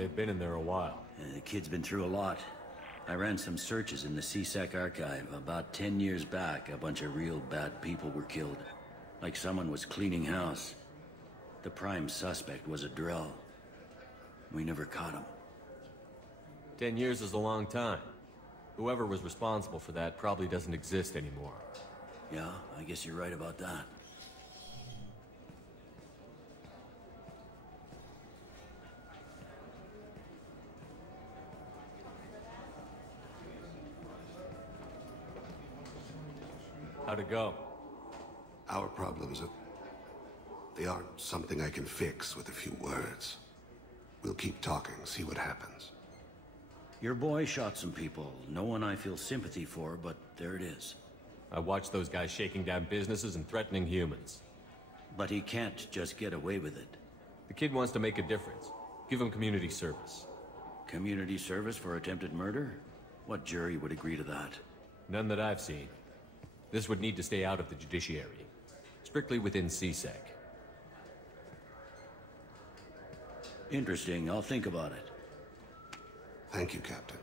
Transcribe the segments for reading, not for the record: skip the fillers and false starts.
They've been in there a while. The kid's been through a lot. I ran some searches in the CSEC archive. About 10 years back, a bunch of real bad people were killed. Like someone was cleaning house. The prime suspect was a drill. We never caught him. 10 years is a long time. Whoever was responsible for that probably doesn't exist anymore. Yeah, I guess you're right about that. How'd it go? Our problems they aren't something I can fix with a few words. We'll keep talking, see what happens. Your boy shot some people. No one I feel sympathy for, but there it is. I watched those guys shaking down businesses and threatening humans. But he can't just get away with it. The kid wants to make a difference. Give him community service. Community service for attempted murder? What jury would agree to that? None that I've seen. This would need to stay out of the judiciary. Strictly within CSEC. Interesting. I'll think about it. Thank you, Captain.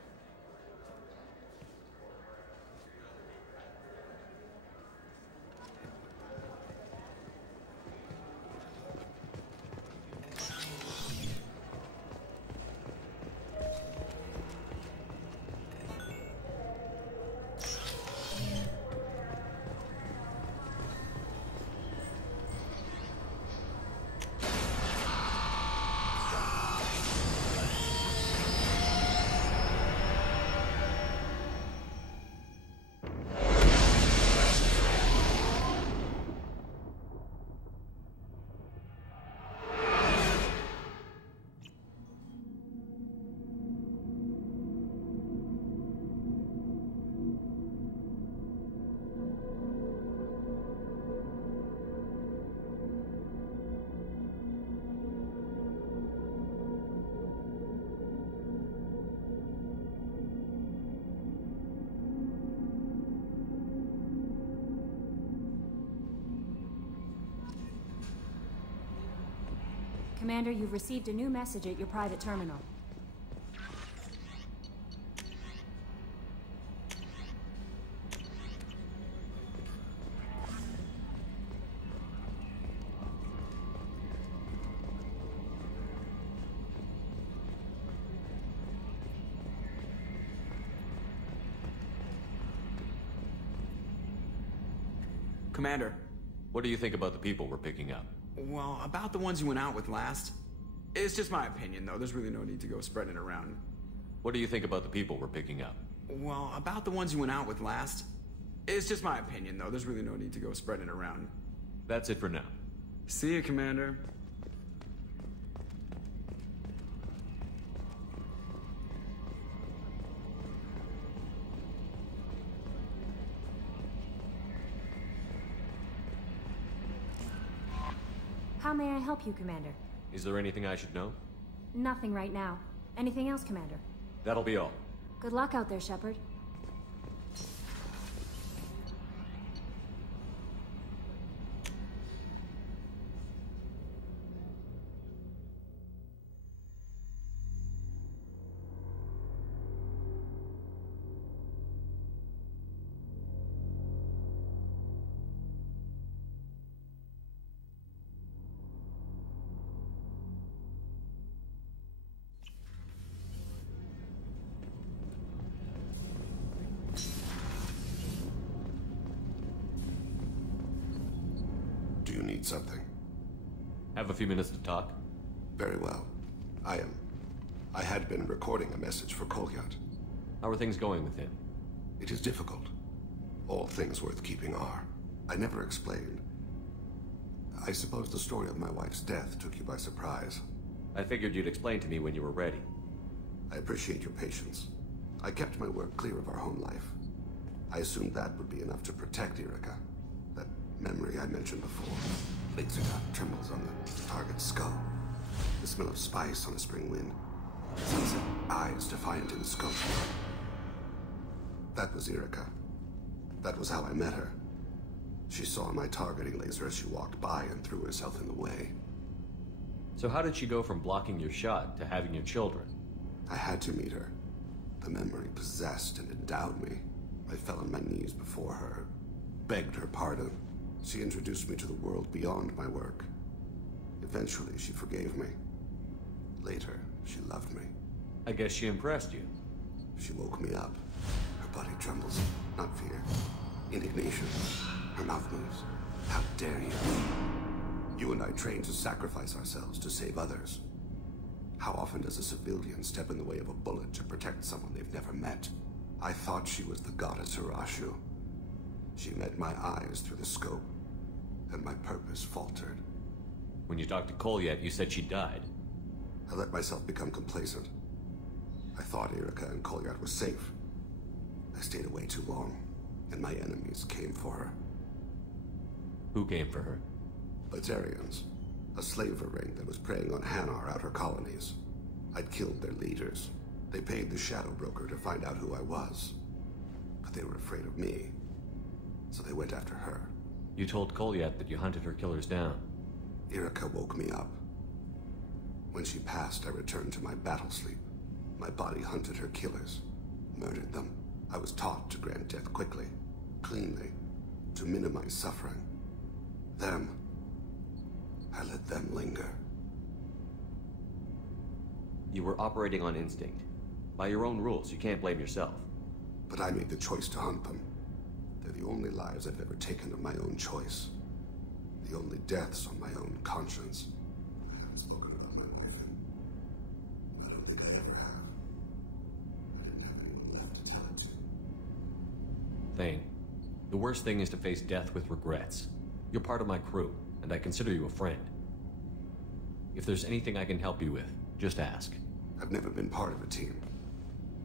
Commander, you've received a new message at your private terminal. Commander. What do you think about the people we're picking up? Well, about the ones you went out with last. It's just my opinion, though. There's really no need to go spreading it around. What do you think about the people we're picking up? Well, about the ones you went out with last. It's just my opinion, though. There's really no need to go spreading it around. That's it for now. See you, Commander. How may I help you, Commander? Is there anything I should know? Nothing right now. Anything else, Commander? That'll be all. Good luck out there, Shepard. Do you need something? Have a few minutes to talk? Very well. I had been recording a message for Kolyat. How are things going with him? It is difficult. All things worth keeping are. I never explained. I suppose the story of my wife's death took you by surprise. I figured you'd explain to me when you were ready. I appreciate your patience. I kept my work clear of our home life. I assumed that would be enough to protect Erica. That memory I mentioned before. Laser dot trembles on the target's skull. The smell of spice on a spring wind. Sunset eyes defiant in the scope. That was Erica. That was how I met her. She saw my targeting laser as she walked by and threw herself in the way. So how did she go from blocking your shot to having your children? I had to meet her. The memory possessed and endowed me. I fell on my knees before her, begged her pardon. She introduced me to the world beyond my work. Eventually, she forgave me. Later, she loved me. I guess she impressed you. She woke me up. Her body trembles, not fear. Indignation. Her mouth moves. How dare you? You and I trained to sacrifice ourselves to save others. How often does a civilian step in the way of a bullet to protect someone they've never met? I thought she was the goddess Hirashu. She met my eyes through the scope, and my purpose faltered. When you talked to Kolyat, you said she died. I let myself become complacent. I thought Erica and Kolyat were safe. I stayed away too long, and my enemies came for her. Who came for her? Batarians. A slaver ring that was preying on Hanar outer colonies. I'd killed their leaders. They paid the Shadow Broker to find out who I was. But they were afraid of me, so they went after her. You told Kolyat that you hunted her killers down. Erica woke me up. When she passed, I returned to my battle sleep. My body hunted her killers, murdered them. I was taught to grant death quickly, cleanly, to minimize suffering. Them, I let them linger. You were operating on instinct. By your own rules, you can't blame yourself. But I made the choice to hunt them. They're the only lives I've ever taken of my own choice. The only deaths on my own conscience. I haven't spoken about my wife, and I don't think I ever have. I didn't have anyone left to tell it to. Thane, the worst thing is to face death with regrets. You're part of my crew, and I consider you a friend. If there's anything I can help you with, just ask. I've never been part of a team.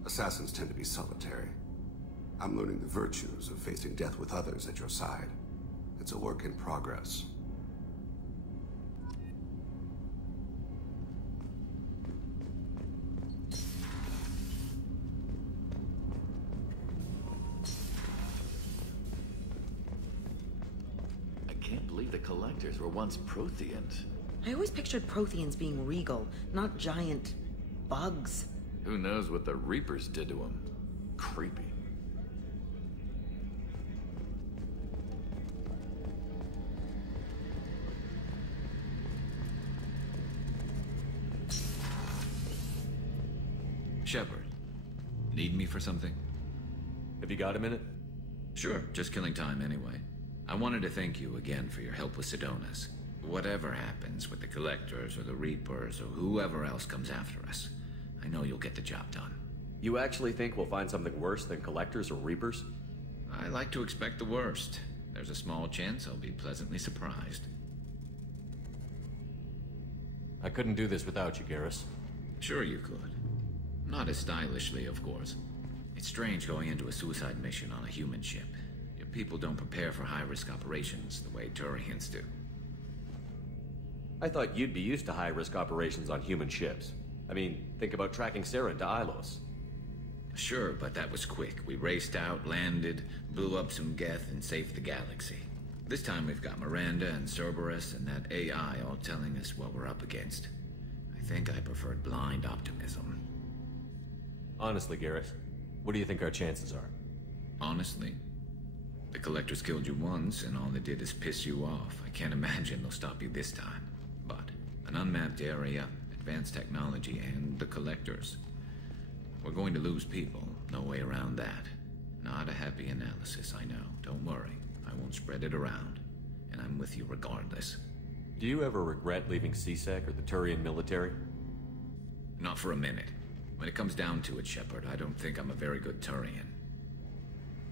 Assassins tend to be solitary. I'm learning the virtues of facing death with others at your side. It's a work in progress. I can't believe the Collectors were once Protheans. I always pictured Protheans being regal, not giant bugs. Who knows what the Reapers did to them? Creepy. Shepard, need me for something? Have you got a minute? Sure, just killing time anyway. I wanted to thank you again for your help with Sedona's. Whatever happens with the Collectors or the Reapers or whoever else comes after us, I know you'll get the job done. You actually think we'll find something worse than Collectors or Reapers? I like to expect the worst. There's a small chance I'll be pleasantly surprised. I couldn't do this without you, Garrus. Sure you could. Not as stylishly, of course. It's strange going into a suicide mission on a human ship. Your people don't prepare for high-risk operations the way Turians do. I thought you'd be used to high-risk operations on human ships. I mean, think about tracking Saren to Ilos. Sure, but that was quick. We raced out, landed, blew up some Geth, and saved the galaxy. This time we've got Miranda and Cerberus and that AI all telling us what we're up against. I think I preferred blind optimism. Honestly, Garrus, what do you think our chances are? Honestly, the Collectors killed you once, and all they did is piss you off. I can't imagine they'll stop you this time. But an unmapped area, advanced technology, and the Collectors. We're going to lose people, no way around that. Not a happy analysis, I know. Don't worry, I won't spread it around. And I'm with you regardless. Do you ever regret leaving CSEC or the Turian military? Not for a minute. When it comes down to it, Shepard, I don't think I'm a very good Turian.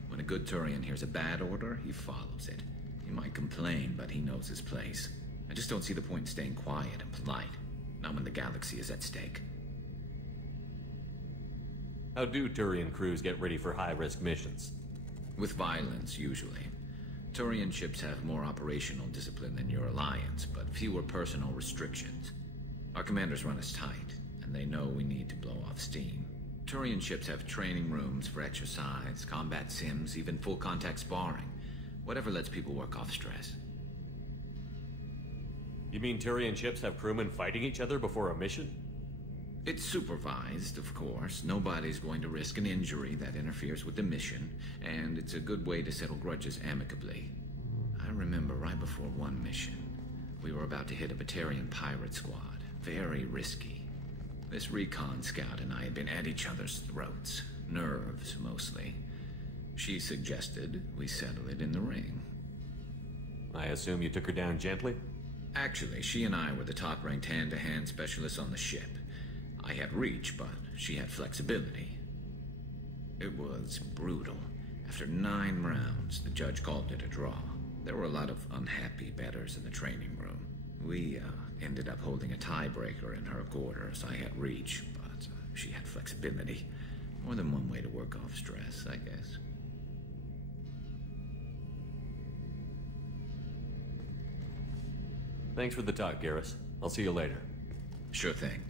When a good Turian hears a bad order, he follows it. He might complain, but he knows his place. I just don't see the point in staying quiet and polite. Not when the galaxy is at stake. How do Turian crews get ready for high-risk missions? With violence, usually. Turian ships have more operational discipline than your alliance, but fewer personal restrictions. Our commanders run us tight, and they know we need to blow off steam. Turian ships have training rooms for exercise, combat sims, even full-contact sparring. Whatever lets people work off stress. You mean Turian ships have crewmen fighting each other before a mission? It's supervised, of course. Nobody's going to risk an injury that interferes with the mission, and it's a good way to settle grudges amicably. I remember right before one mission, we were about to hit a Batarian pirate squad. Very risky. This recon scout and I had been at each other's throats. Nerves, mostly. She suggested we settle it in the ring. I assume you took her down gently? Actually, she and I were the top-ranked hand-to-hand specialists on the ship. I had reach, but she had flexibility. It was brutal. After 9 rounds, the judge called it a draw. There were a lot of unhappy bettors in the training room. We ended up holding a tiebreaker in her quarters. I had reach, but she had flexibility. More than one way to work off stress, I guess. Thanks for the talk, Garrus. I'll see you later. Sure thing.